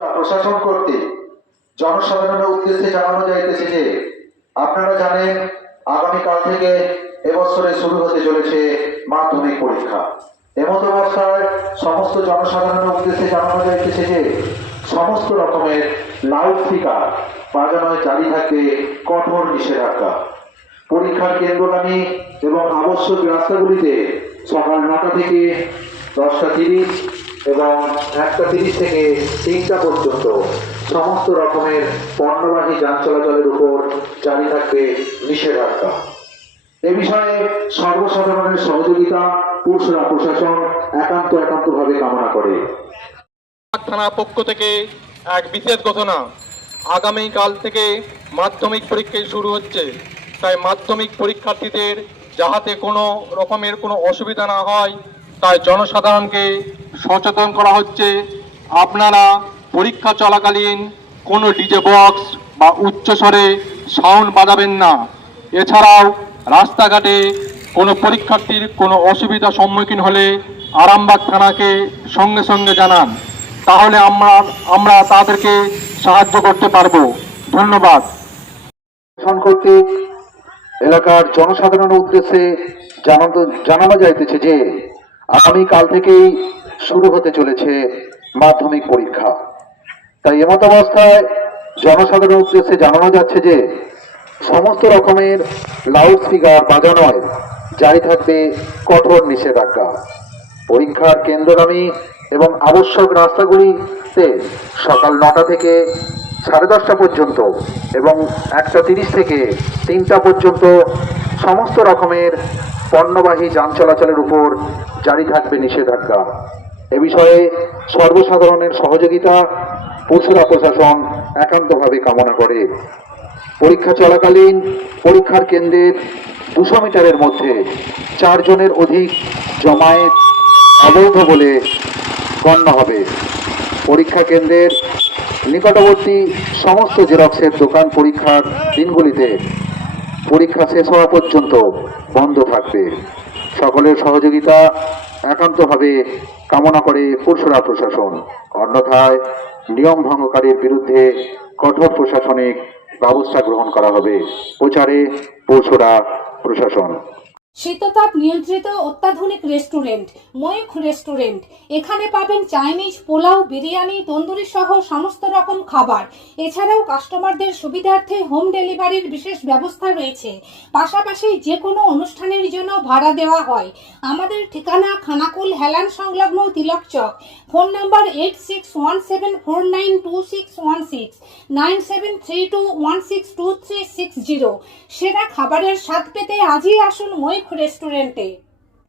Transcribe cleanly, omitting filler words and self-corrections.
প্রশাসন কর্তৃক জনসাধারণের উদ্দেশ্যে জানানো যাইতেছে যে আপনারা জানেন আগামীকাল থেকে এবছরে শুরু হতে চলেছে মাধ্যমিক পরীক্ষা। এমত অবস্থায় সমস্ত জনসাধারণের উদ্দেশ্যে জানানো যাইতেছে যে সমস্ত রকমের লাউড স্পিকার বাজানোয় জারি থাকবে কঠোর নিষেধাজ্ঞা। পরীক্ষার কেন্দ্রগামী এবং আবশ্যক রাস্তাগুলিতে সকাল 9টা থেকে 10টা 30 এবং 1টা 30 থেকে 3টা পর্যন্ত সমস্ত রকমের পণ্যবাহী যান চলাচলের উপর জারি থাকবে নিষেধাজ্ঞা। এ বিষয়ে সর্বসাধারণের সহযোগিতা পুরসরা প্রশাসন একান্তভাবে কামনা করে। থানার পক্ষ থেকে এক বিশেষ ঘোষণা, আগামীকাল থেকে মাধ্যমিক পরীক্ষা শুরু হচ্ছে, তাই মাধ্যমিক পরীক্ষার্থীদের যাতে কোনো রকমের কোনো অসুবিধা না হয় তাই জনসাধারণকে সচেতন করা হচ্ছে। আপনারা পরীক্ষা চলাকালীন কোনো ডিজে বক্স বা উচ্চস্বরে সাউন্ড বাজাবেন না। এছাড়াও রাস্তাঘাটে কোনো পরীক্ষার্থীর কোনো অসুবিধার সম্মুখীন হলে আরামবাগ থানাকে সঙ্গে সঙ্গে জানান, তাহলে আমরা তাদেরকে সাহায্য করতে পারবো। ধন্যবাদ। কর্তৃক এলাকার জনসাধারণের উদ্দেশ্যে জানানো যাইতেছে যে আগামীকাল থেকেই শুরু হতে চলেছে মাধ্যমিক পরীক্ষা। তাই এমত অবস্থায় জনসাধারণের উদ্দেশ্যে জানানো যাচ্ছে যে সমস্ত রকমের লাউড স্পিকার বাজানোয় জারি থাকবে কঠোর নিষেধাজ্ঞা। পরীক্ষার কেন্দ্রগামী এবং আবশ্যক রাস্তাগুলিতে সকাল 9টা থেকে 10:30 পর্যন্ত এবং 1টা 30 থেকে 3টা পর্যন্ত সমস্ত রকমের পণ্যবাহী যান চলাচলের উপর জারি থাকবে নিষেধাজ্ঞা। এ বিষয়ে সর্বসাধারণের সহযোগিতা পুরসরা প্রশাসন একান্তভাবে কামনা করে। পরীক্ষা চলাকালীন পরীক্ষার কেন্দ্রের 200 মিটারের মধ্যে 4 জনের অধিক জমায়েত অবৈধ বলে গণ্য হবে। পরীক্ষা কেন্দ্রের নিকটবর্তী সমস্ত জেরক্সের দোকান পরীক্ষার দিনগুলিতে পরীক্ষা শেষ হওয়া পর্যন্ত বন্ধ থাকবে। সকলের সহযোগিতা একান্তভাবে কামনা করে পুরসরা প্রশাসন। অন্যথায় নিয়ম ভঙ্গকারীর বিরুদ্ধে কঠোর প্রশাসনিক ব্যবস্থা গ্রহণ করা হবে। প্রচারে পুরসরা প্রশাসন। শীততাপ নিয়ন্ত্রিত অত্যাধুনিক রেস্টুরেন্ট ময়ূখ রেস্টুরেন্ট। এখানে পাবেন চাইনিজ, পোলাও, বিরিয়ানি, তন্দুরি সহ সমস্ত রকম খাবার। এছাড়াও কাস্টমারদের সুবিধার্থে হোম ডেলিভারির বিশেষ ব্যবস্থা রয়েছে। পাশাপাশি যে কোনো অনুষ্ঠানের জন্য ভাড়া দেওয়া হয়। আমাদের ঠিকানা খানাকুল হেলান সংলগ্ন তিলক চক। Phone number 8617492616 9732162360। সেরা খাবারের স্বাদ পেতে আজই আসুন ময়ূখ রেস্টুরেন্টে।